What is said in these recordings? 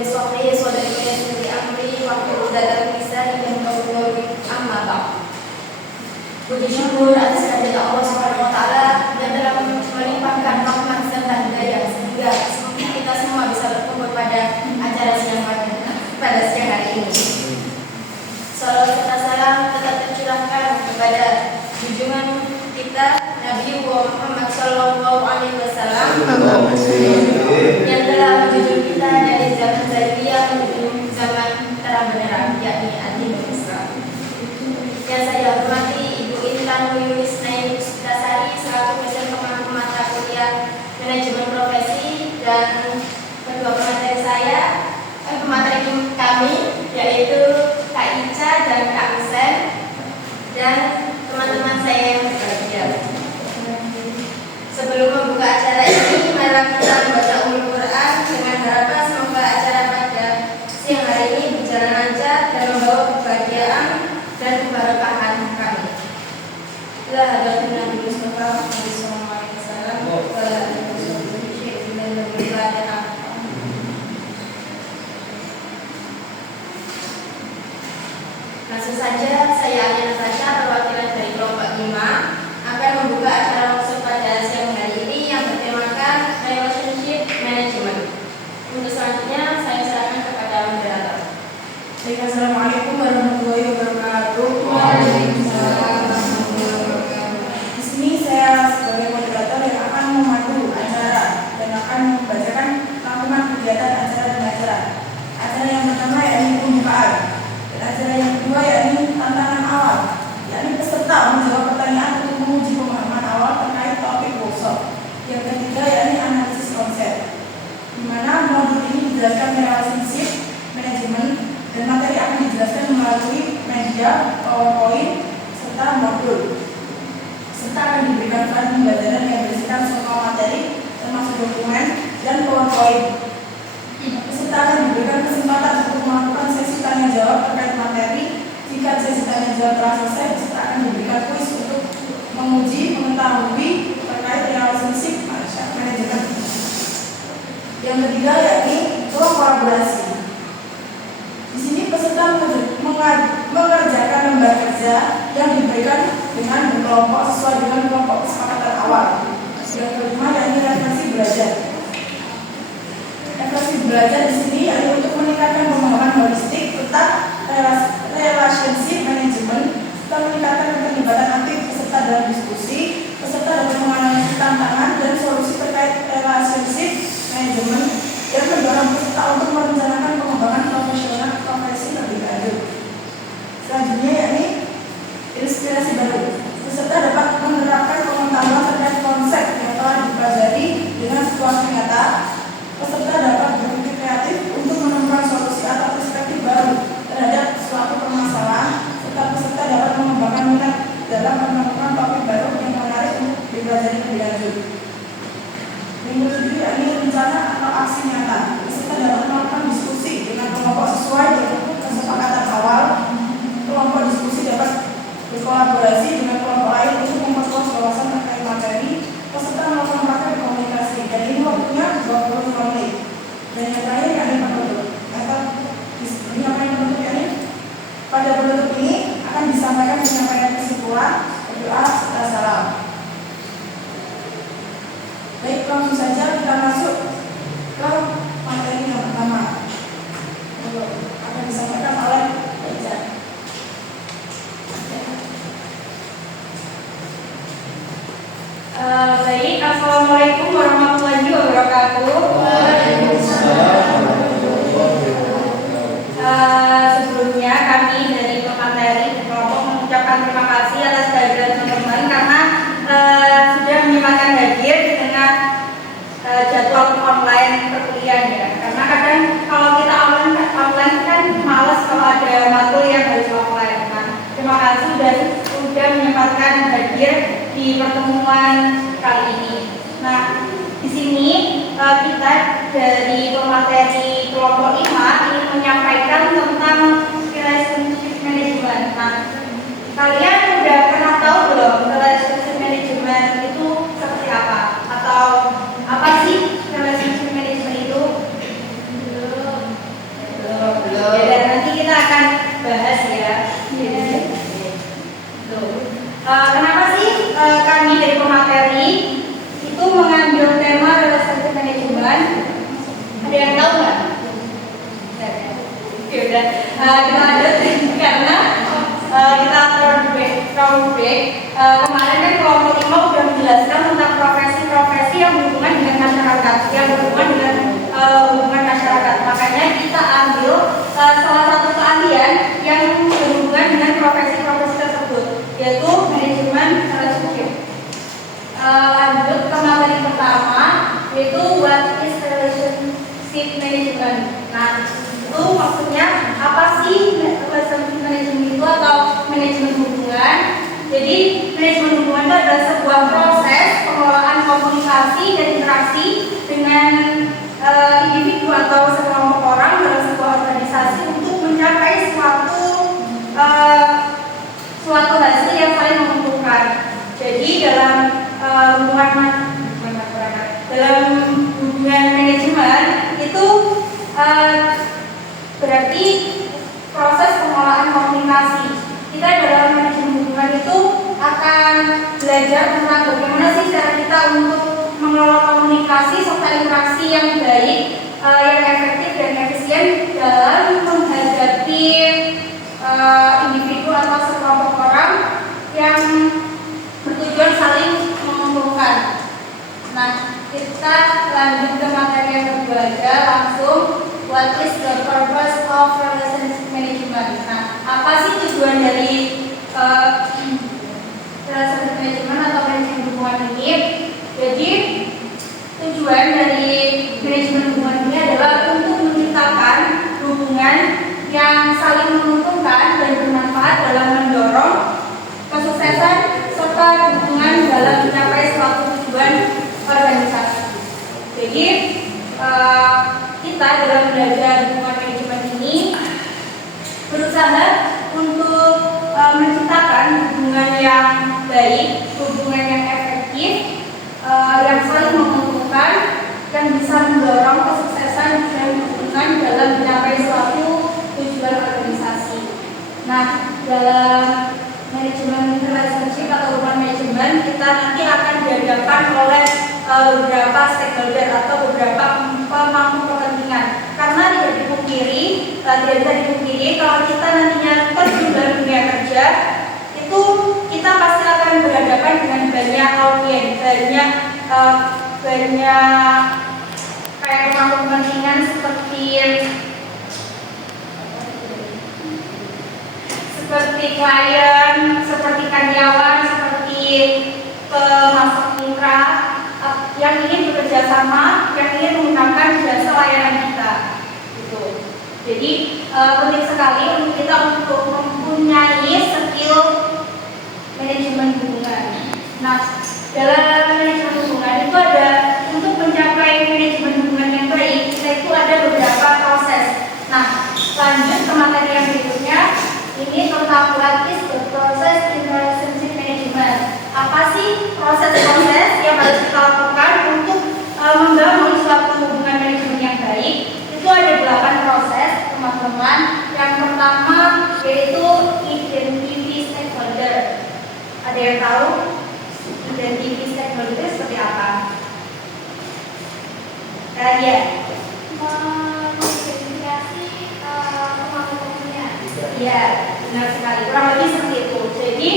bisawhi sodari yasiri amri waktu dalam kisah dan kaulul amma ba'd. Puji syukur atas kehadirat Allah Subhanahu wa taala yang telah melimpahkan rahmat serta hidayah sehingga kita semua bisa berkumpul pada acara pada siang hari ini. Salawat serta salam tetap tercurahkan kepada junjungan kita Nabi Muhammad Sallallahu Alaihi Wasallam yang telah menjunjung kita dari zaman jahiliyah menuju zaman terang benderang, yakni agama Islam. Yang saya hormati Ibu Intan Yunis Nain Dasari selaku dosen pengampu mata kuliah manajemen profesi dan kedua pemateri kami yaitu Kak Ica dan Kak Husen dan teman-teman saya yang berbahagia. Sebelum membuka acara ini, mari kita membaca Ummul Quran dengan harapan semoga acara pada siang hari ini berjalan lancar dan membawa kebahagiaan dan keberkahan kami. La hadatsna Nabi Mustafa sallallahu alaihi wasallam wa la Langsung saja saya Alia Natasha, perwakilan dari kelompok 5 akan membuka acara workshop pada siang hari ini yang bertemakan Relationship Management. Untuk selanjutnya saya serahkan kepada moderator. Assalamualaikum warahmatullahi wabarakatuh. Waalaikumsalam warahmatullahi wabarakatuh. Di sini saya sebagai moderator yang akan memandu acara dan akan membacakan rangkuman kegiatan acara dan acara. Acara yang pertama yakni pembukaan. Acara yang kedua yakni tantangan awal, yakni peserta menjawab pertanyaan untuk menguji pemahaman awal terkait topik workshop. Yang ketiga yakni analisis konsep, di mana modul ini dijelaskan relationship management dan materi akan dijelaskan melalui media, PowerPoint serta modul. Serta akan diberikan file pembelajaran yang berisikan semua materi termasuk dokumen dan PowerPoint. Peserta akan diberikan kesempatan untuk melakukan sesi tanya jawab terkait materi. Jika sesi tanya jawab telah selesai, peserta akan diberikan kuis untuk menguji mengetahui terkait relationship management. Yang ketiga yakni kolaborasi. Di sini peserta mengerjakan lembar kerja yang diberikan dengan berkelompok sesuai dengan kelompok kesepakatan awal. Yang kelima yakni refleksi belajar. Refleksi belajar di sini yaitu untuk meningkatkan pemahaman holistik tentang relationship management serta meningkatkan keterlibatan aktif peserta dalam diskusi. Peserta dapat menganalisis tantangan dan solusi terkait relationship management yang mendorong peserta untuk merencanakan pengembangan profesional profesi lebih lanjut. Selanjutnya yakni inspirasi baru. Peserta dapat menerapkan pengetahuan terkait konsep yang telah dipelajari dengan situasi nyata. Peserta dapat berpikir kreatif untuk menemukan solusi atau perspektif baru terhadap suatu permasalahan, serta peserta dapat mengembangkan minat dalam menemukan topik baru yang menarik untuk dipelajari lebih lanjut. Yang ketujuh yakni rencana atau aksi nyata. Peserta dapat melakukan diskusi dengan kelompok sesuai dengan kesepakatan awal. Kelompok diskusi dapat berkolaborasi dengan kelompok lain untuk memperluas wawasan terkait materi. Peserta melakukan praktek komunikasi dan ini waktunya 25 menit. Dan yang terakhir yakni penutup. Pada penutup ini akan disampaikan penyampaian kesimpulan, doa serta salam. Baik, langsung saja kita masuk ke materi yang pertama. Akan disampaikan oleh Ica. Baik, assalamualaikum warahmatullahi wabarakatuh. Sebelumnya kami dari pemateri kelompok mengucapkan terima kasih atas kehadiran teman-teman karena sudah menyempatkan hadir di tengah jadwal online perkuliahan ya. Karena kadang kalau kita online kan males kalau ada matkul yang harus offline. Nah, terima kasih sudah menyempatkan hadir di pertemuan kali ini. Nah, di sini kita dari pemateri kelompok 5 ingin menyampaikan tentang relationship management. Nah, kalian udah pernah tahu belum relationship management itu seperti apa? Atau apa sih relationship management itu? Ada yang tahu nggak? Oke, udah. Kita lanjut karena kita terlalu break. Kemarin kan kelompok 5 udah menjelaskan tentang profesi-profesi yang berhubungan dengan masyarakat, yang berhubungan dengan hubungan masyarakat. Makanya kita ambil salah satu keahlian yang berhubungan dengan profesi-profesi tersebut, yaitu manajemen relationship. Lanjut ke materi pertama, yaitu what is relationship management. Nah, itu maksudnya apa sih relationship management itu atau manajemen hubungan? Jadi manajemen hubungan itu adalah sebuah proses pengelolaan komunikasi dan interaksi dengan individu atau sekelompok orang dalam sebuah organisasi untuk mencapai suatu hasil yang saling menguntungkan. Jadi dalam hubungan manajemen itu berarti proses pengelolaan komunikasi. Kita dalam manajemen hubungan itu akan belajar tentang bagaimana sih cara kita untuk mengelola komunikasi serta interaksi yang baik, yang efektif dan efisien dalam menghadapi individu atau sekelompok orang yang bertujuan saling menguntungkan. Nah, kita lanjut ke materi yang kedua aja langsung. What is the purpose of relationship management? Nah, apa sih tujuan dari relationship management atau manajemen hubungan ini? Jadi, tujuan dari manajemen hubungan ini adalah untuk menciptakan hubungan yang saling menguntungkan dan bermanfaat dalam mendorong kesuksesan serta dukungan dalam mencapai suatu tujuan organisasi. Jadi kita dalam belajar hubungan manajemen ini berusaha untuk menciptakan hubungan yang baik, hubungan yang efektif, yang saling menguntungkan, yang bisa mendorong kesuksesan dan dukungan dalam mencapai suatu tujuan organisasi. Nah, dalam manajemen relationship atau hubungan manajemen kita nanti akan dihadapkan oleh beberapa stakeholder atau beberapa pemangku kepentingan. Karena tidak bisa dipungkiri kalau kita nantinya terjun dalam dunia kerja, itu kita pasti akan berhadapan dengan banyak audiens, banyak kayak pemangku kepentingan seperti klien, seperti karyawan, seperti pemasok mitra yang ingin bekerja sama, yang ingin menggunakan jasa layanan kita. Gitu. Jadi penting sekali untuk kita untuk mempunyai skill manajemen hubungan. Nah, dalam manajemen hubungan itu ada untuk mencapai manajemen hubungan yang baik, kita itu ada beberapa proses. Nah, lanjut ke materi yang berikutnya. Ini tentang what is the process in relationship management. Apa sih proses-proses yang harus kita lakukan untuk membangun suatu hubungan manajemen yang baik? Itu ada 8 proses, teman-teman. Yang pertama yaitu identity stakeholder. Ada yang tahu identity stakeholder seperti apa? Ya. Mengidentifikasi pemangku kepentingan. Ya, benar sekali. Kurang lebih seperti itu. Jadi,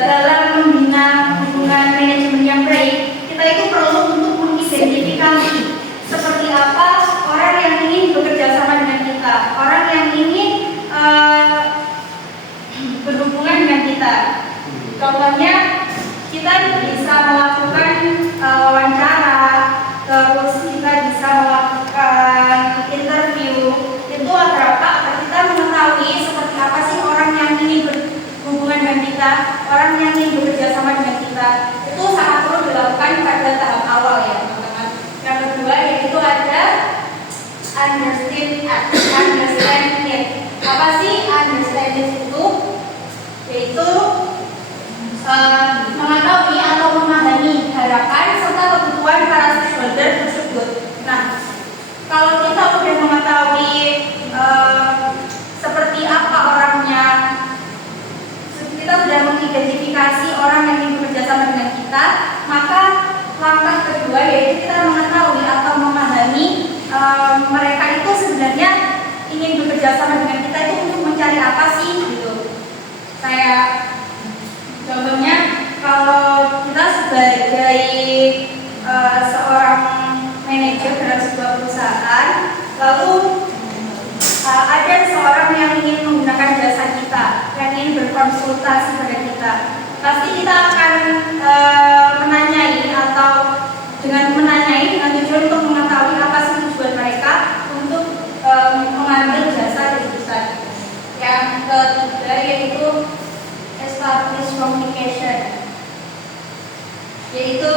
dalam membina hubungan manajemen yang baik, kita itu perlu untuk mengidentifikasi seperti apa orang yang ingin bekerja sama dengan kita, orang yang ingin berhubungan dengan kita. Contohnya, kita bisa melakukan wawancara, terus kita bisa melakukan interview. Itu agar apa? Agar kita mengetahui seperti apa sih orang yang ingin berhubungan dengan kita, orang yang ingin bekerja sama dengan kita. Itu sangat perlu dilakukan pada tahap awal ya, teman-teman. Yang kedua yaitu ada understand need. Apa sih understand need itu? Yaitu mengetahui atau memahami harapan serta kebutuhan para stakeholder tersebut. Nah, kalau kita sudah mengetahui seperti apa orangnya, kita sudah mengidentifikasi orang yang ingin bekerja sama dengan kita, maka langkah kedua yaitu kita mengetahui atau memahami ingin bekerja sama dengan kita itu untuk mencari apa sih gitu. Kayak contohnya kalau kita sebagai seorang manajer dalam sebuah perusahaan, lalu ada seorang yang ingin menggunakan jasa kita, yang ingin berkonsultasi pada kita, pasti kita akan menanyai atau dengan tujuan untuk mengetahui apa sih tujuan mereka untuk mengambil jasa dari kita. Yang ketiga yaitu establish communication, yaitu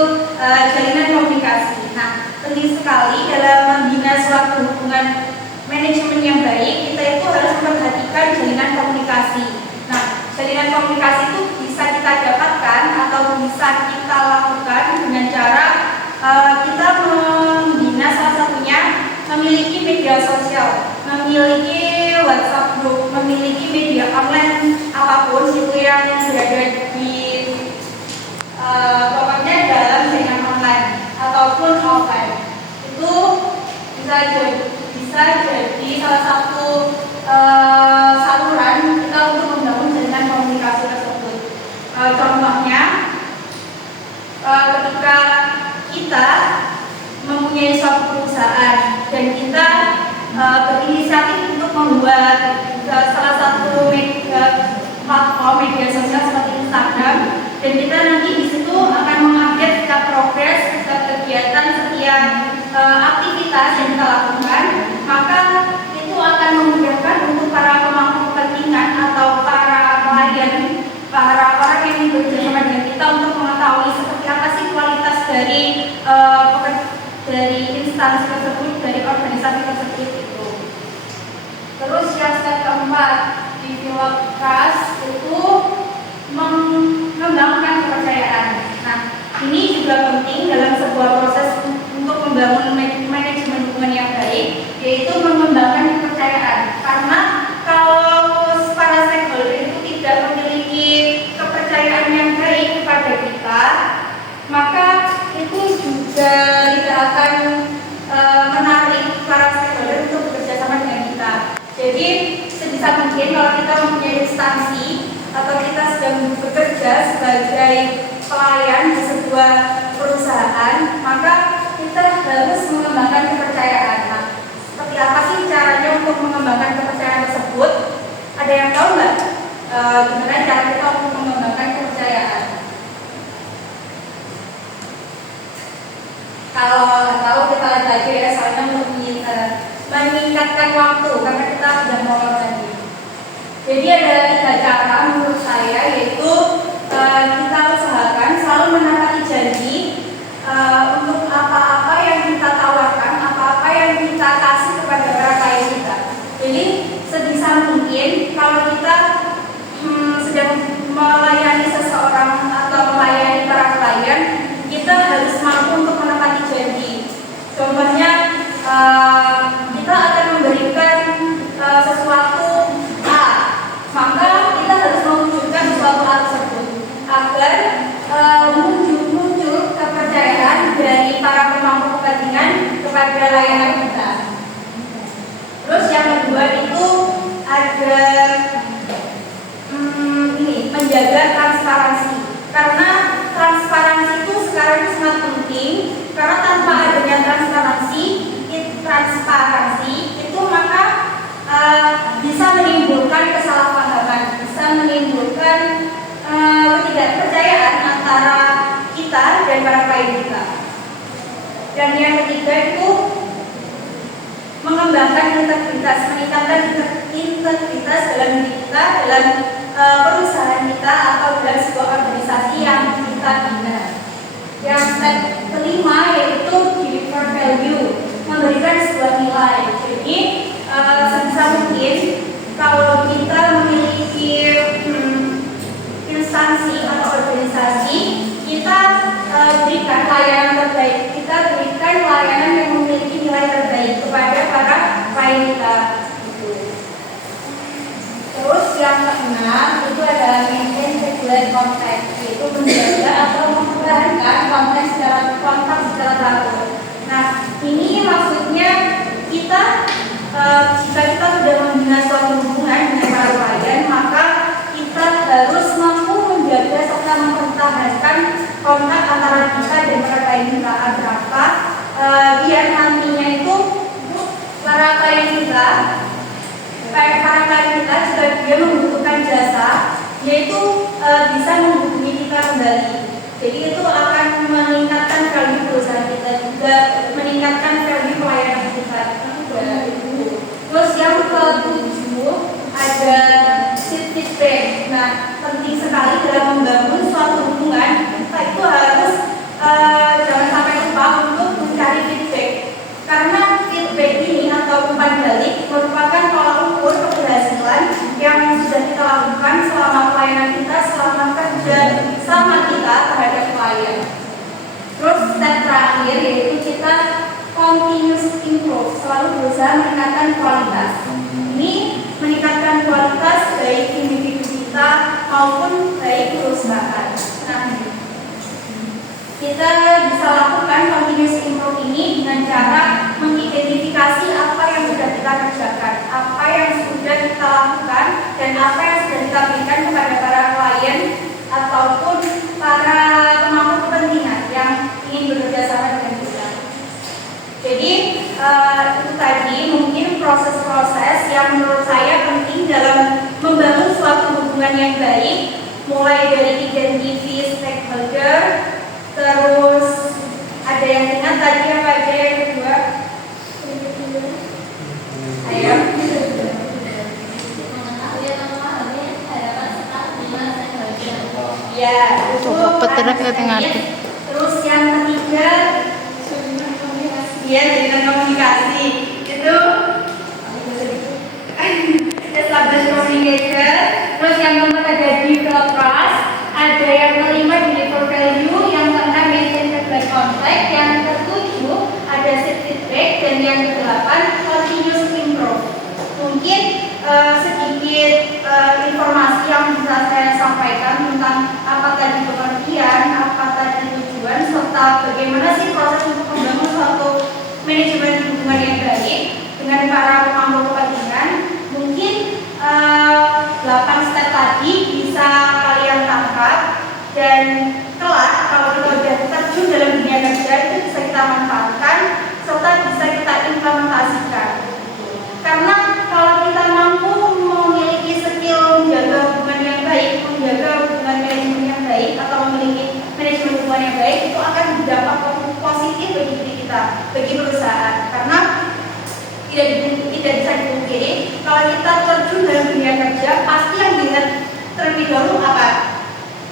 jalinan komunikasi. Nah, penting sekali dalam membina suatu hubungan manajemen yang baik, kita itu harus memperhatikan jalinan komunikasi. Nah, jalinan komunikasi itu bisa kita dapatkan atau bisa kita lakukan dengan cara kita membina salah satunya memiliki media sosial, memiliki WhatsApp group, memiliki media online apapun itu yang berada di pokoknya dalam jaringan online ataupun offline. Itu bisa jadi salah satu saluran kita untuk membangun jaringan komunikasi tersebut. Contohnya ketika kita mempunyai suatu perusahaan dan kita berinisiatif untuk membuat salah satu platform media sosial seperti Instagram, dan kita nanti di situ akan mengupdate setiap progres, setiap kegiatan, setiap aktivitas yang kita lakukan, maka itu akan memudahkan untuk para pemangku kepentingan atau para klien, para orang yang bekerja sama dengan kita untuk mengetahui seperti apa sih kualitas dari instansi tersebut, dari organisasi tersebut itu. Terus yang step keempat, develop trust, itu mengembangkan kepercayaan. Nah, ini juga penting dalam sebuah proses untuk membangun manajemen hubungan yang baik, yaitu mengembangkan kepercayaan. Karena kalau para stakeholder itu tidak memiliki kepercayaan yang baik kepada kita, maka itu juga tidak akan menarik para stakeholder untuk bekerja sama dengan kita. Jadi sebisa mungkin kalau kita mempunyai instansi atau kita sedang bekerja sebagai pelayan di sebuah perusahaan, maka kita harus mengembangkan kepercayaan. Nah, seperti apa sih caranya untuk mengembangkan kepercayaan tersebut? Ada yang tahu nggak? Gimana cara kita untuk mengembangkan kepercayaan? Kalau nggak tahu kita lihat lagi ya, soalnya untuk meningkatkan waktu karena kita sudah molor tadi. Jadi ada 3 cara menurut saya, yaitu kita usahakan selalu menepati janji untuk apa-apa yang kita tawarkan, apa-apa yang kita kasih kepada para klien kita. Jadi sebisa mungkin kalau kita sedang melayani seseorang atau melayani para klien, kita harus mampu untuk menepati janji. Contohnya kita akan memberikan sesuatu A, maka kita harus mewujudkan sesuatu A tersebut agar muncul kepercayaan dari para pemangku kepentingan kepada layanan kita. Terus yang kedua itu ada menjaga transparansi, karena transparansi itu sekarang sangat penting, karena tanpa adanya transparansi itu maka bisa menimbulkan kesalahpahaman, bisa menimbulkan ketidakpercayaan antara kita dan para klien kita. Dan yang ketiga itu mengembangkan integritas, meningkatkan integritas dalam diri kita, dalam perusahaan kita atau dalam sebuah organisasi yang kita bina. Yang step kelima yaitu deliver value, memberikan sebuah nilai. Jadi sebisa mungkin kalau kita memiliki instansi atau organisasi, kita berikan layanan terbaik, kita berikan layanan yang memiliki nilai terbaik kepada para klien kita. Terus yang keenam itu adalah maintain regular contact, yaitu menjaga atau mempertahankan kontak secara teratur. Nah, ini maksudnya kita jika kita sudah klien kita berapa, biar nantinya itu para klien kita jika dia membutuhkan jasa, yaitu bisa menghubungi kita kembali. Jadi itu akan meningkatkan value perusahaan kita juga, meningkatkan value pelayanan kita juga. Terus yang ke-7 ada feedback. Nah, penting sekali dalam membangun suatu hubungan, kita itu harus jangan sampai lupa untuk mencari feedback. Karena feedback ini atau umpan balik merupakan tolak ukur keberhasilan yang sudah kita lakukan selama pelayanan kita, selama kerja sama kita terhadap klien. Terus step terakhir yaitu kita continuous improve, selalu berusaha meningkatkan kualitas. Ini meningkatkan kualitas baik individu kita maupun baik perusahaan. Nah, kita bisa lakukan continuous improve ini dengan cara mengidentifikasi apa yang sudah kita kerjakan, apa yang sudah kita lakukan, dan apa yang sudah kita berikan kepada para klien ataupun para pemangku kepentingan yang ingin bekerja sama dengan kita. Jadi itu tadi mungkin proses-proses yang menurut saya penting dalam membangun suatu hubungan yang baik, mulai dari identify stakeholder. Terus ada yang ingat tadi apa aja yang kedua? Ayo. Ya, itu terus yang ketiga, ya dengan komunikasi itu establish communication. Terus yang keempat ada develop trust, ada yang kelima deliver value, yang keenam maintain conflict, yang ketujuh ada set feedback, dan yang kedelapan continuous improve. Mungkin sedikit informasi yang bisa saya sampaikan tentang apa tadi pengertian, apa tadi tujuan, serta bagaimana sih proses untuk membangun suatu manajemen hubungan yang baik dengan para pemangku kepentingan. Mungkin 8 step tadi bisa kalian tangkap, dan kelak kalau kita sudah terjun dalam dunia kerja itu bisa kita manfaatkan serta bisa kita implementasikan. Karena kalau kita mampu memiliki skill menjaga hubungan yang baik, menjaga hubungan manajemen yang baik, atau memiliki manajemen hubungan yang baik, itu akan berdampak positif bagi diri kita, bagi perusahaan. Karena tidak bisa dipungkiri kalau kita terjun dalam dunia kerja, pasti yang dilihat terlebih dahulu apa?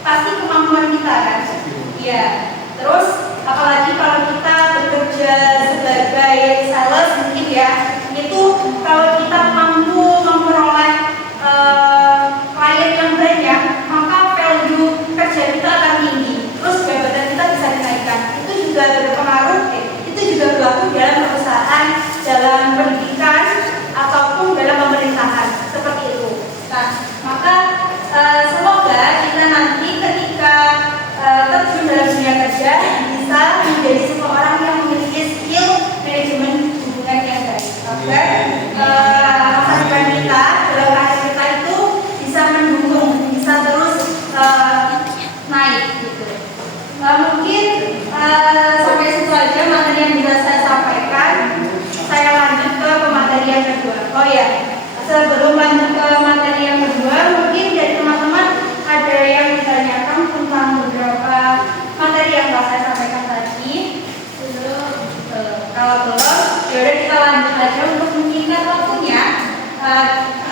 Pasti kemampuan kita kan? Iya. Terus apalagi kalau kita bekerja sebagai sales mungkin ya, itu kalau kita mampu memperoleh klien yang banyak, maka value kerja kita akan tinggi. Terus jabatan kita bisa dinaikkan. Itu juga berpengaruh, itu juga berlaku dalam perusahaan, dalam pendidikan, ataupun dalam pemerintahan seperti itu. Nah, maka semoga kita nanti ketika terjun dalam dunia kerja bisa menjadi seseorang yang memiliki skill manajemen hubungan yang baik. Agar masa depan kita, dalam karir kita itu bisa mendukung, bisa terus naik gitu. Mungkin sampai situ aja materi yang bisa saya sampaikan. Saya lanjut ke pemateri yang kedua. Oh ya, sebelum lanjut ke materi yang kedua, mungkin dari teman-teman ada yang ditanyakan tentang beberapa materi yang telah saya sampaikan tadi. Kalau belum, yaudah kita lanjut aja untuk menyingkat waktunya.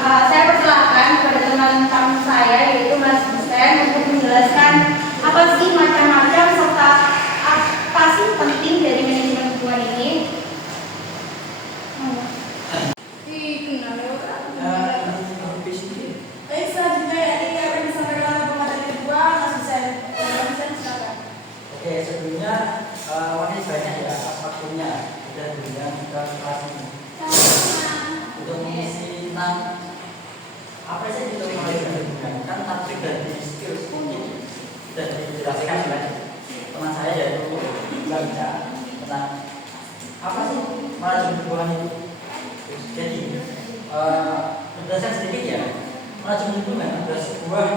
Saya persilahkan kepada teman-teman saya, yaitu Mas Busen, untuk menjelaskan apa sih macam-macam serta apa sih penting dari manajemen hubungan ini. Baik, selanjutnya ini akan disampaikan oleh pemateri kedua, Mas Busen. Mas Busen, silakan. Oke, sebelumnya makasih banyak ya atas waktunya sudah diundang ke kelas ini untuk mengisi tentang apa sih itu manajemen hubungan. Kan topik dari skills mungkin sudah dijelaskan oleh teman saya yaitu Mbak Ida tentang apa sih manajemen hubungan itu. Jadi berdasarkan sedikit ya, manajemen hubungan adalah sebuah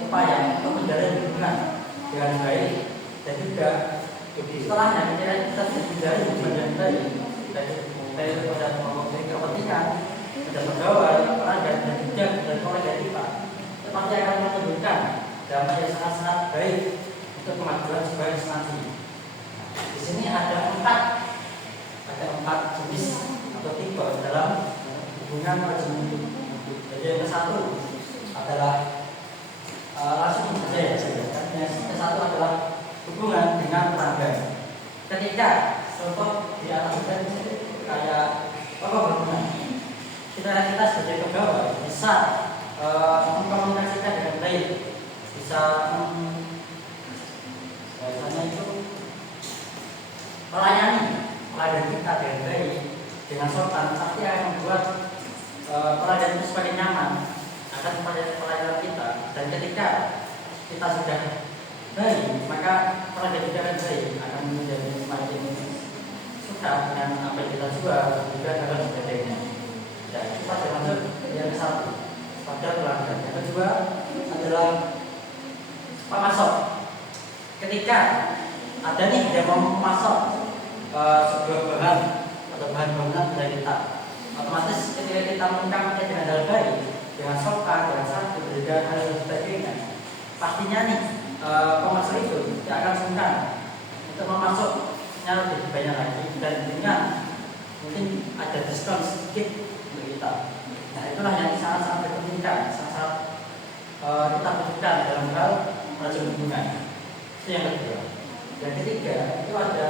upaya untuk menjalin hubungan dengan baik dan juga Setelahnya kita dari menjadi dari pada mengenai kepentingan ada pegawai, pelanggan, dan juga dan kolega kita, pasti akan menunjukkan dampak yang sangat-sangat baik untuk kemajuan sebuah instansi. Di sini ada empat jenis atau tipe dalam hubungan manajemen. Jadi yang ke-1 adalah langsung saja ya. Yang ke-1 adalah hubungan dengan pelanggan. Ketika contoh di atas itu kayak hubungan kita sebagai pegawai bisa mengkomunikasikan dengan baik, bisa biasanya itu melayani pelanggan kita dengan baik, dengan sopan, pasti akan membuat pelanggan itu semakin nyaman akan pelayanan kita. Dan ketika kita sudah baik, maka pelanggan kita akan baik, akan menjadi semakin suka dengan apa yang kita jual juga dan sebagainya. Ya, kita lanjut yang ke-1 pada pelanggan. Yang kedua adalah pemasok. Ketika ada nih yang mau memasok sebuah bahan atau bahan bangunan dari kita, otomatis ketika kita mengungkapkannya dengan hal baik, dengan sopan, dengan santun, dengan hal sebagainya, pastinya nih pemasok itu tidak akan sungkan untuk memasoknya lebih banyak lagi dan dengan mungkin ada diskon sedikit untuk kita. Nah, itulah yang sangat-sangat diperlukan, sangat kita butuhkan dalam hal manajemen hubungan. Itu yang kedua. Yang ketiga itu ada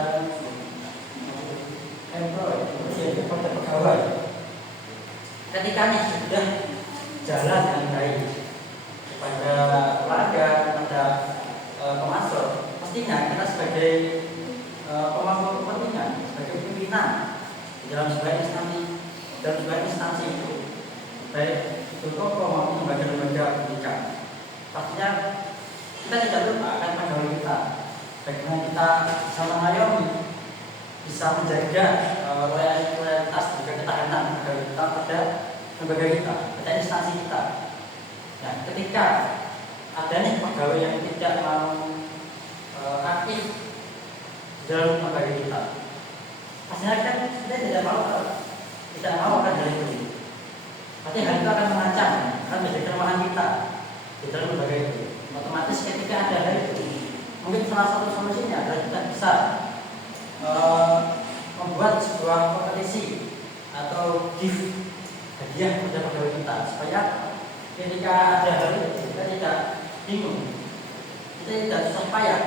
employee, yaitu pegawai. Ketika nih sudah jalan dengan baik kepada pelanggan, kepada pemasok, pastinya kita sebagai pemangku kepentingan, sebagai pimpinan dalam sebuah instansi itu, baik itu toko maupun lembaga-lembaga pendidikan, pastinya kita tidak lupa akan pegawai kita, bagaimana kita bisa mengayomi, bisa menjaga loyalitas juga ketahanan pegawai kita pada lembaga kita, pada instansi kita. Nah, ketika ada nih pegawai yang tidak mau aktif dalam lembaga kita, pastinya kan kita tidak mau akan hal itu. Pasti hal itu akan mengancam, akan menjadi kelemahan kita di dalam lembaga itu. Otomatis ketika ada hal itu, mungkin salah satu solusinya adalah kita bisa membuat sebuah kompetisi atau gift hadiah kepada pegawai kita, supaya ketika ada hal itu kita tidak bingung, kita tidak susah payah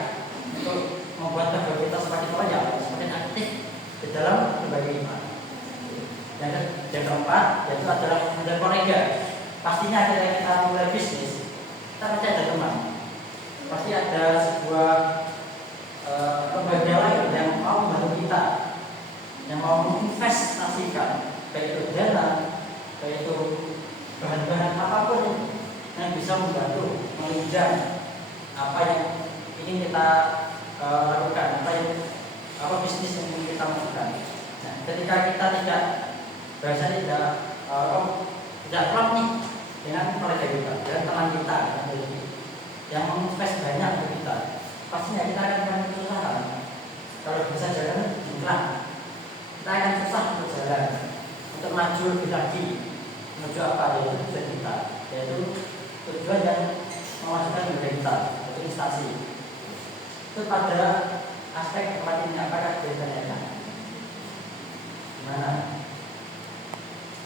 untuk membuat pegawai kita semakin loyal, semakin aktif di dalam lembaga kita. Yang keempat yaitu adalah ada kolega. Pastinya ketika kita mulai bisnis, kita pasti ada teman, pasti ada sebuah lembaga lain yang mau membantu kita, yang mau menginvestasikan baik itu dana, baik itu bahan-bahan apapun yang bisa membantu menunjang apa yang ingin kita lakukan, apa bisnis yang ingin kita lakukan. Nah, ketika kita tidak klop nih dengan kolega kita dan teman kita yang menginvest banyak ke kita, pastinya kita akan banyak kesusahan. Kalau bisa jalan jumlah, kita akan susah untuk jalan, untuk maju lebih lagi menuju apa yaitu tujuan kita, yaitu tujuan yang memajukan negara kita, yaitu instansi. Itu pada aspek tempat ini apakah bedanya? Gimana?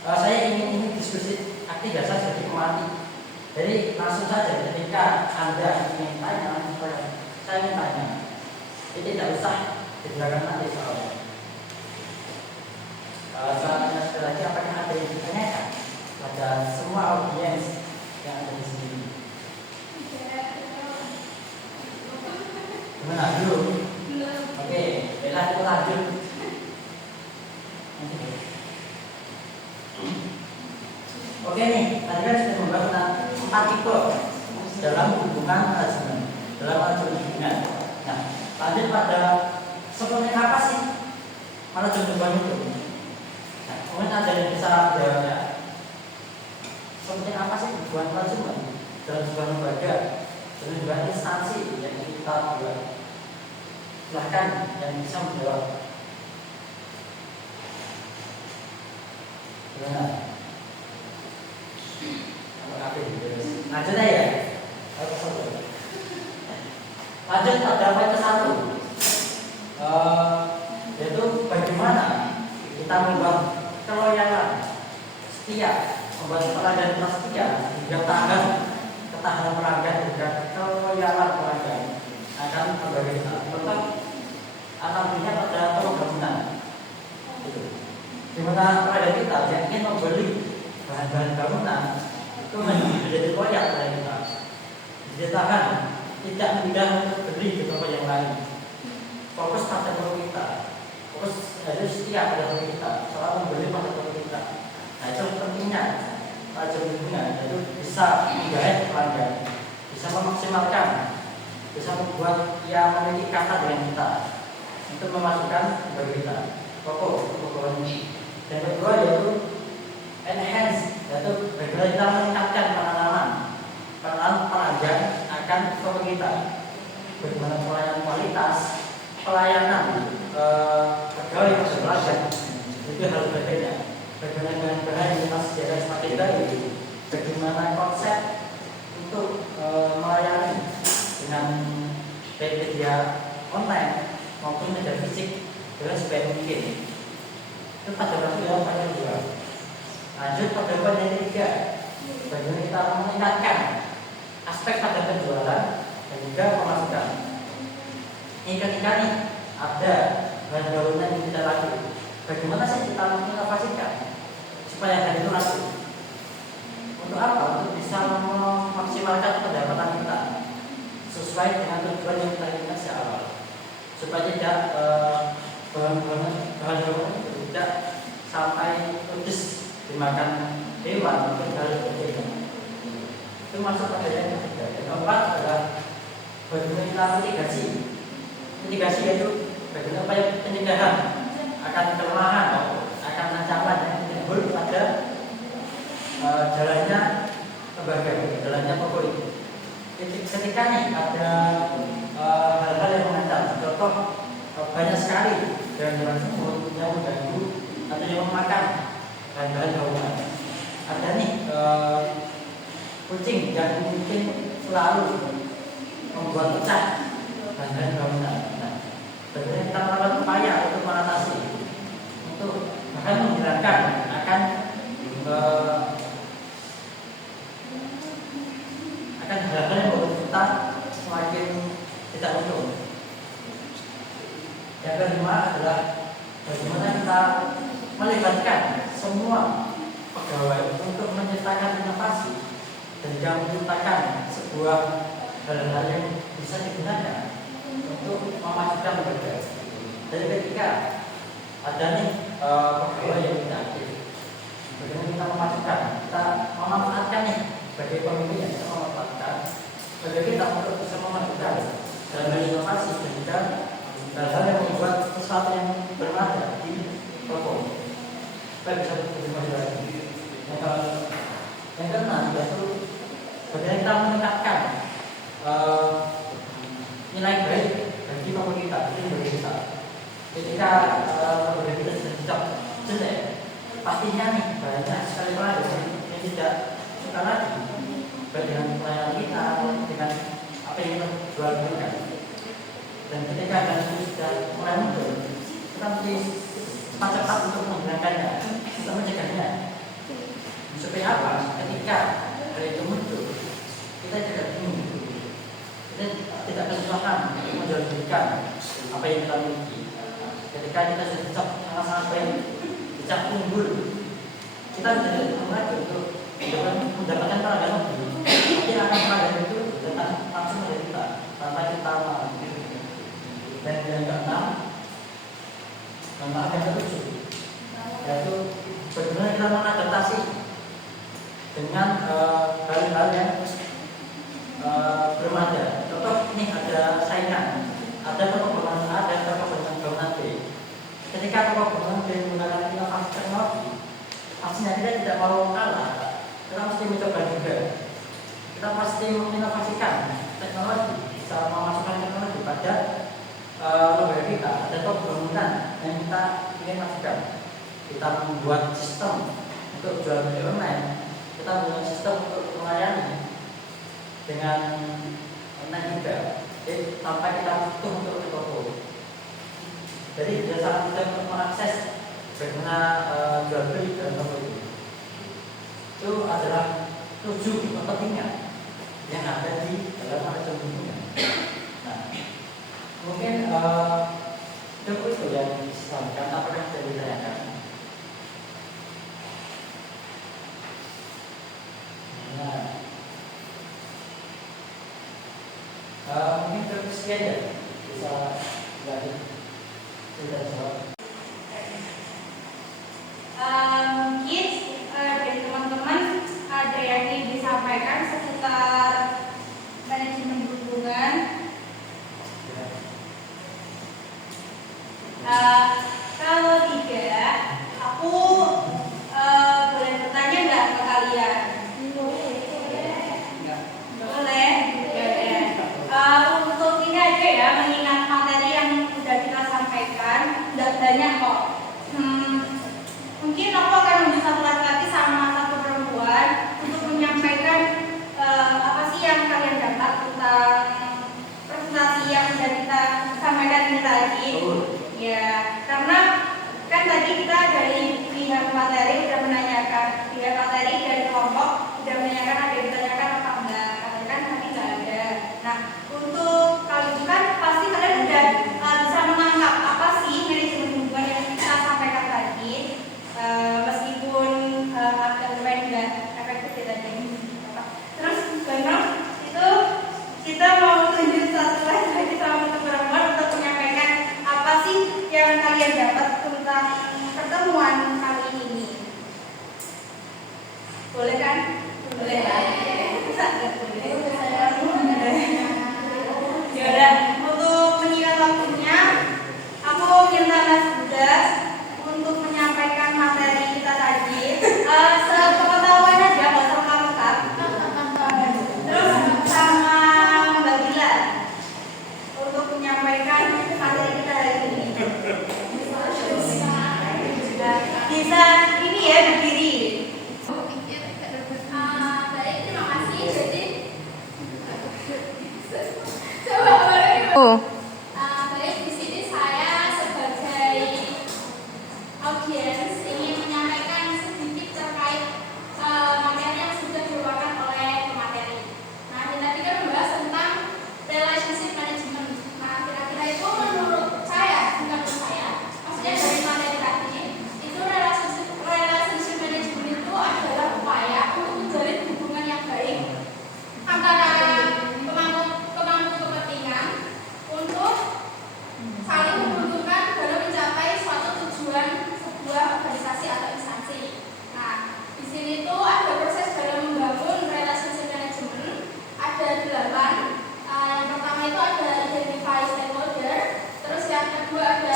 Saya ingin diskusi aktif ya, saya sebagai pematih. Jadi langsung saja ketika Anda ingin tanya, saya ingin tanya. Jadi tidak usah di belakang nanti soalnya. Soalnya sekali lagi, apakah ada yang ditanyakan pada semua audiens yang ada di sini? Gimana dulu? Oke, kita lanjut. Oke nih, tadi kan sudah membahas tentang 4 tipe dalam hubungan manajemen, hubungan. Nah, lanjut pada sebenarnya apa sih manajemen hubungan itu? Nah, mungkin ada yang bisa jawabnya. Sebenarnya apa sih hubungan manajemen dalam sebuah lembaga, dalam sebuah instansi yang kita buat? Silahkan yang bisa menjawab. Gimana? Apa lanjut aja ya. Lanjut pada poin ke-1, yaitu bagaimana kita membuat keloyalan, setia, membuat pelanggan kita setia hingga ketahanan pelanggan hingga keloyalan pelanggan akan berbagai hal. Contoh akan melihat pada pembangunan, di mana pelanggan kita yang ingin membeli bahan-bahan bangunan itu menjadi loyal pada kita, jadi tahan, tidak mudah untuk beli di toko yang lain, fokus pada toko kita, fokus harus setia pada toko kita, selalu membeli pada toko kita. Nah itu pentingnya tajam hubungan, yaitu bisa menggait pelanggan, bisa memaksimalkan, bisa membuat ia memiliki kata dengan kita untuk memasukkan bagi kita toko ini. Dan kedua yaitu enhance, yaitu bagaimana kita meningkatkan pengenalan pelanggan akan toko kita, bagaimana pelayanan kualitas, pelayanan pegawai yang pelanggan itu harus berbeda, bagaimana bahan-bahan yang kita sediakan semakin baik, bagaimana konsep untuk melayani dengan baik media online maupun media fisik dengan sebaik mungkin. Itu pada waktu yang paling dua. Lanjut pada poin yang ketiga, bagaimana kita meningkatkan aspek pada penjualan dan juga pemasukan. Ini ketika nih ada bahan bangunan yang tidak laku, bagaimana sih kita menginovasikan supaya hal itu laku? Untuk apa? Untuk bisa memaksimalkan pendapatan kita sesuai dengan tujuan yang kita inginkan sejak awal, supaya tidak bahan bangunan itu tidak sampai pedes dimakan hewan maupun hal sebagainya. Itu masuk pada yang ketiga. Yang keempat adalah bagaimana kita mitigasi yaitu bagaimana upaya pencegahan akan kelemahan akan ancaman yang timbul pada jalannya lembaga, jalannya toko ini. Ketika nih ada hal-hal yang mengancam, contoh banyak sekali jalan-jalan semut yang mengganggu atau yang memakan bahan-bahan bangunan. Ada nih kucing yang mungkin selalu membuat pecah bahan-bahan bangunan. Nah, sebenarnya kita melakukan upaya untuk mengatasi, untuk bahkan menghilangkan akan hal-hal yang membuat kita semakin tidak untung. Yang kelima adalah bagaimana kita melibatkan semua pegawai untuk menciptakan inovasi dan juga menciptakan sebuah hal-hal yang bisa digunakan untuk memajukan lembaga. Dari ketika ada nih pegawai yang tidak aktif, bagaimana kita memajukan, kita memanfaatkan nih sebagai pemimpin yang bisa memanfaatkan bagaimana kita untuk bisa memajukan dalam inovasi dan juga hal-hal yang membuat sesuatu yang bermakna di toko. Kita bisa berkembang lagi. Yang keenam yaitu bagaimana kita meningkatkan nilai baik bagi toko kita, bagi kita. Ketika lembaga kita sudah jelek, pastinya nih banyak sekali pelanggan yang tidak suka lagi dengan pelayanan kita, dengan apa yang kita jual belikan. Dan ketika hal itu sudah mulai muncul, kita mesti cepat-cepat untuk menghilangkannya, untuk mencegahnya. Supaya apa? Ketika hal itu muncul, kita tidak bingung, kita tidak kesusahan untuk menjualbelikan apa yang kita miliki. Ketika kita sudah sangat-sangat baik, bisa unggul, kita tidak perlu lagi untuk mendapatkan pelanggan lebih. Tapi akan pelanggan itu datang langsung dari kita tanpa kita mau. Dan yang keenam, yang ketujuh, yaitu bagaimana kita mengadaptasi dengan hal-hal yang belum ada. Contoh ini ada saingan, ada toko bangunan A dan toko bangunan B. Ketika toko bangunan B menggunakan inovasi teknologi, pastinya kita tidak mau kalah. Kita mesti mencoba juga. Kita pasti menginovasikan teknologi, bisa memasukkan teknologi pada lembaga kita atau bangunan yang kita ingin lakukan. Kita membuat sistem untuk jual beli online, kita membuat sistem untuk melayani dengan online juga, jadi tanpa kita butuh untuk toko. Jadi dia sangat mudah untuk mengakses bagaimana jual beli dalam toko itu. Itu adalah 7 pentingnya yang ada di dalam manajemen hubungan. Nah, mungkin itu yang disampaikan. Apakah sudah ditanyakan? Mungkin cukup sekian ya, bisa lanjut. Sudah jawab. Mungkin dari teman-teman ada yang ingin disampaikan seputar manajemen hubungan. Kalau tidak, aku boleh bertanya nggak ke kalian? Boleh. Untuk ini aja ya, mengingat materi yang sudah kita sampaikan, tidak banyak kok. Mungkin aku akan menunjuk satu laki-laki sama satu perempuan untuk menyampaikan apa sih yang kalian dapat tentang presentasi yang sudah kita sampaikan ini tadi. Ya, karena kan tadi kita dari pihak materi sudah menanyakan, pihak materi dari kelompok sudah menanyakan ada yang ditanyakan apa enggak, katakan tapi enggak ada. Nah, untuk kalian kan pasti kalian sudah bisa menangkap apa sih manajemen hubungan yang kita sampaikan tadi. Meskipun agak lumayan nggak efektif ya tadi. Terus memang itu kita mau tunjuk satu lagi sama satu perempuan untuk menyampaikan apa sih yang kalian dapat tentang pertemuan kali ini. Boleh kan? Boleh kan? Yaudah, untuk menyingkat waktunya, aku minta Mas Buddha untuk menyampaikan materi kita tadi. Sepengetahuan aja, nggak usah lengkap. Terus sama Mbak Gila untuk menyampaikan materi kita hari ini. Bisa ini ya berdiri. Baik, terima kasih. Jadi baik, di sini saya sebagai audiens ingin menyampaikan sedikit terkait materi yang sudah dibawakan oleh pemateri. Nah, kita tadi kan membahas tentang relationship management. Nah, kira-kira itu menurut saya, bukan menurut saya, maksudnya dari materi tadi, itu relationship management itu adalah upaya untuk menjalin hubungan yang baik antara pemangku kepentingan untuk saling menguntungkan dalam mencapai suatu tujuan sebuah organisasi atau instansi. Nah, di sini tuh ada proses dalam membangun relationship management. Ada 8. Yang pertama itu ada identify stakeholder. Terus yang kedua ada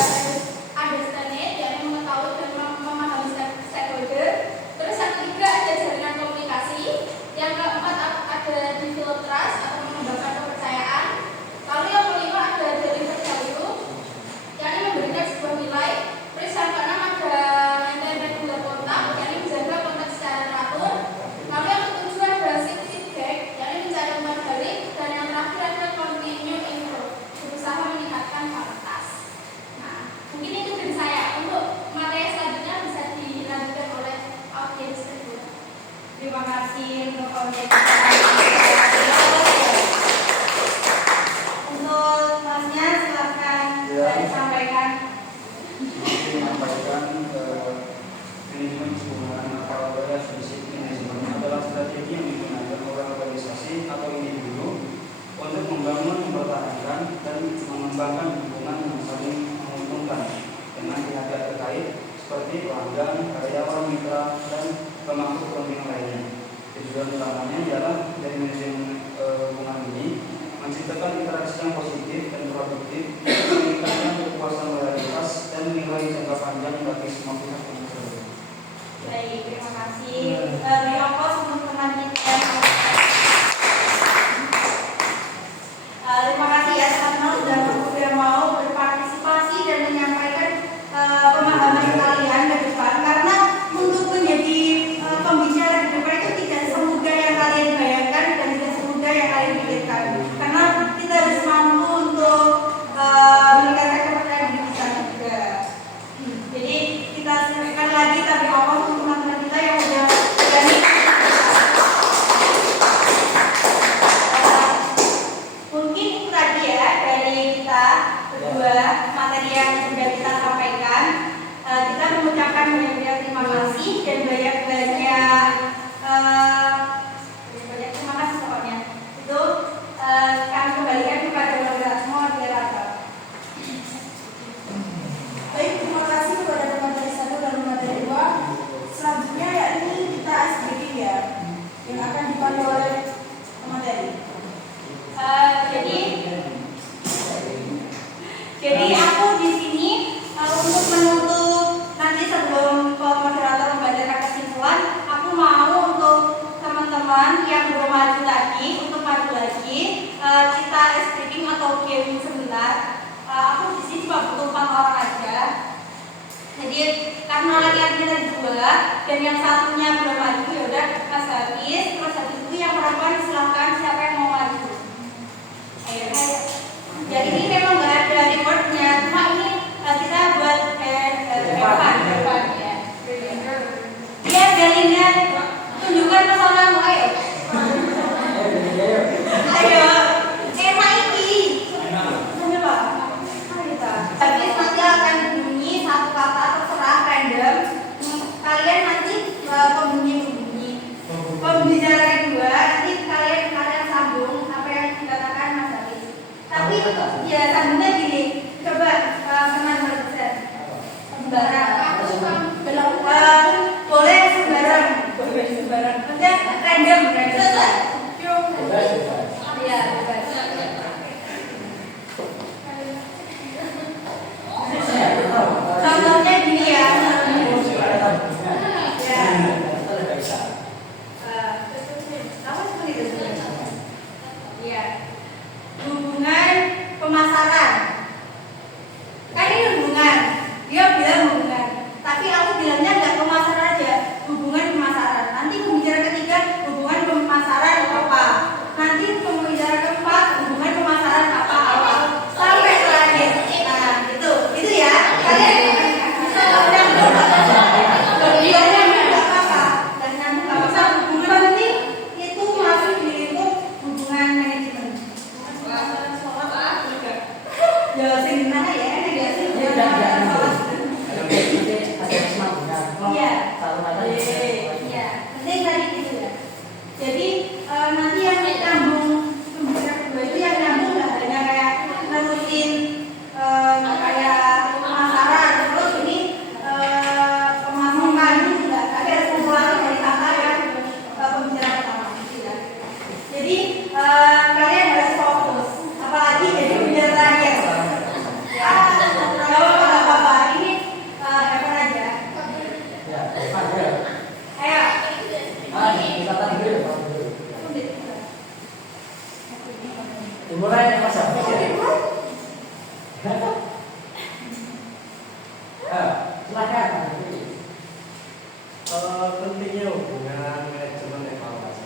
understand it, yakni mengetahui dan memahami stakeholder. Terus yang ketiga ada jaringan komunikasi. Yang keempat ada develop trust atau mengembangkan kepercayaan. Lalu yang kelima ada deliver value, yakni memberikan sebuah nilai. Terus yang keenam ada maintain regular kontak, yakni menjaga kontak secara teratur. Lalu yang ketujuh ada seek feedback, yakni mencari umpan balik. Dan yang terakhir ada continue improve, berusaha meningkatkan kapasitas. Nah, mungkin itu dari saya. Untuk materi selanjutnya bisa dilanjutkan oleh audiens kedua. Terima kasih untuk audiens. Untuk masnya silakan disampaikan. Menyampaikan manajemen hubungan atau relationship management adalah strategi yang digunakan oleh organisasi atau individu untuk membangun, mempertahankan, dan mengembangkan hubungan yang saling menguntungkan dengan pihak-pihak terkait seperti pelanggan, karyawan, mitra, dan pemangku kepentingan lainnya. Tujuan utamanya ialah dari manajemen hubungan ini menciptakan interaksi yang positif dan produktif, meningkatkan kepuasan loyalitas dan nilai jangka panjang bagi semua pihak yang terlibat. Baik, terima kasih. Riokos untuk teman kita. Terima kasih ya teman-teman sudah mau dan yang satunya belum maju, ya udah Mas Hafiz, terus habis itu yang perempuan silahkan siapa yang mau maju. Ayo. Jadi ini memang nggak ada rewardnya, cuma ini kita buat depan ya. Iya, Belinda, tunjukkan pesonamu, ayo. Ayo, enak ini. Coba. Habis nanti akan bunyi satu kata terserah random. Kalian nanti pembicara kedua nanti kalian sambung apa yang dikatakan Mas Hafiz. Tapi ya sambungnya gini. Coba teman berpesan. Boleh sembarang. Maksudnya random. Iya, bebas. Contohnya gini ya. Hubungan pemasaran. Kan ini hubungan. Dia bilang hubungan. Tapi aku bilangnya nggak pemasaran aja. Hubungan pemasaran. Nanti pembicara ketiga hubungan pemasaran apa? Nanti pembicara keempat hubungan pemasaran apa? Sampai terakhir. Nah, itu ya. Kalian bisa nggak apa-apa. Dan nanti nggak apa-apa. Hubungan penting itu masuk di lingkup hubungan manajemen. Ya, sing mana ya? Iya, penting tadi gitu ya. Jadi nanti yang nyambung pembicara kedua itu yang nyambung nggak hanya kayak nerusin kayak pemasaran, terus ini pemasaran juga, tapi ada kumpulan dari kata yang pembicara pertama gitu ya. Jadi kalian harus fokus, apalagi jadi pembicara terakhir. Ya, kalau nggak apa-apa, ini Evan aja. Ayo. Dimulai Mas Hafiz ya. Silakan. Pentingnya hubungan manajemen evaluasi.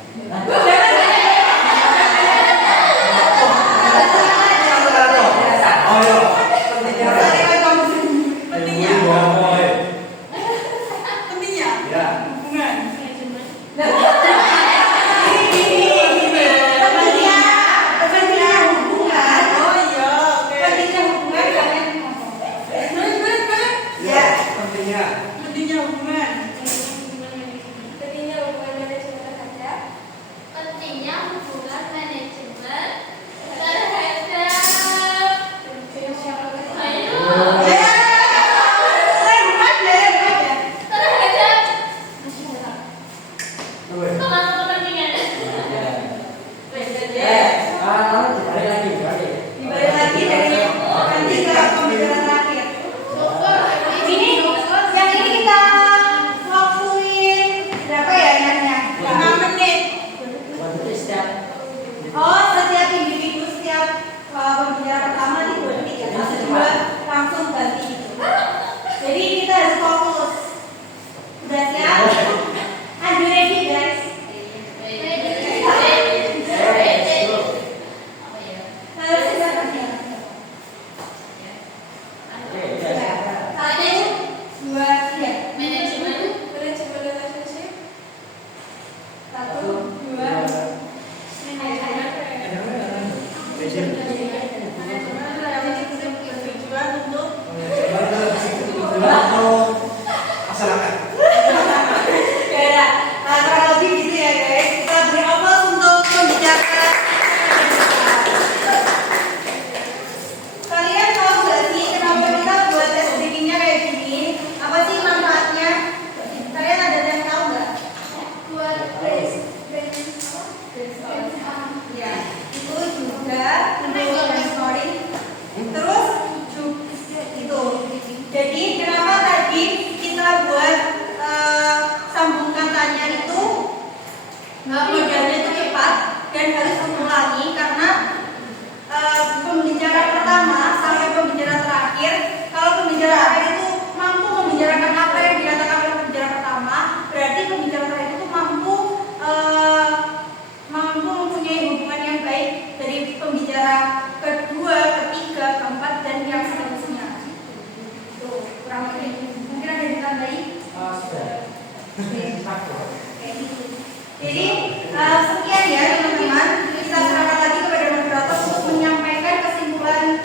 Jadi sekian ya teman-teman, kita serahkan lagi kepada moderator untuk menyampaikan kesimpulan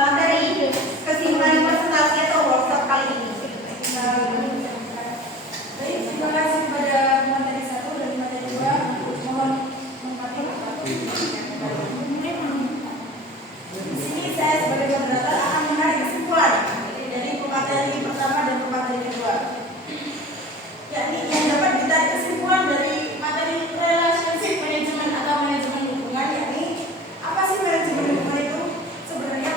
materi, kesimpulan presentasi atau workshop kali ini. Baik, terima kasih kepada materi 1 dan materi 2. Mohon memperhatikan. Di sini saya sebagai moderator akan menarik kesimpulan dari pemateri pertama dan pemateri kedua. Yakni yang dapat ditarik kesimpulan dari materi relationship management atau manajemen hubungan, yakni apa sih manajemen hubungan itu? Sebenarnya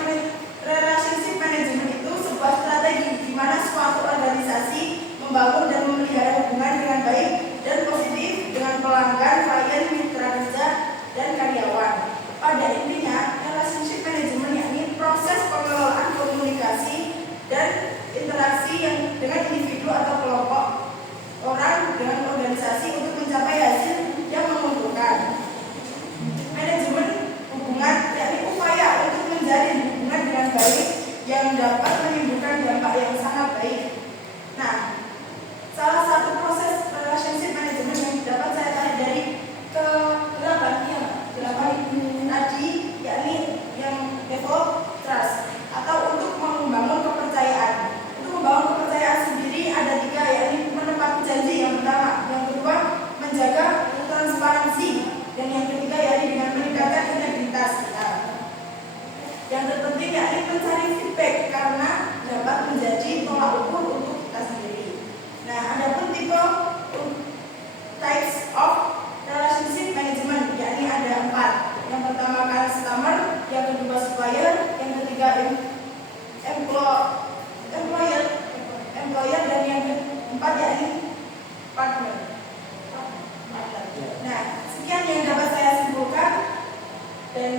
relationship management itu sebuah strategi di mana suatu organisasi membangun dan memelihara hubungan dengan baik dan positif dengan pelanggan, klien, mitra kerja, dan karyawan. Pada intinya, relationship management yakni proses pengelolaan komunikasi dan interaksi yang dengan individu atau kelompok orang dengan organisasi untuk mencapai hasil yang menguntungkan. Manajemen hubungan yakni upaya untuk menjalin hubungan dengan baik yang dapat menimbulkan dampak yang sangat baik. Nah, salah satu proses relationship management yang dapat saya tarik dari ke-8 tadi, yakni yang develop trust atau untuk membangun kepercayaan. Untuk membangun kepercayaan sendiri ada 3, yakni menepati janji yang pertama, yang kedua menjaga transparansi, dan yang ketiga yakni dengan meningkatkan integritas kita. Yang terpenting yakni mencari feedback karena dapat menjadi tolak ukur untuk kita sendiri. Nah, ada pun tipe types of relationship management, yakni ada 4. Yang pertama customer, yang kedua supplier, yang ketiga employer, dan yang keempat yakni partner. Nah, sekian yang dapat saya simpulkan, dan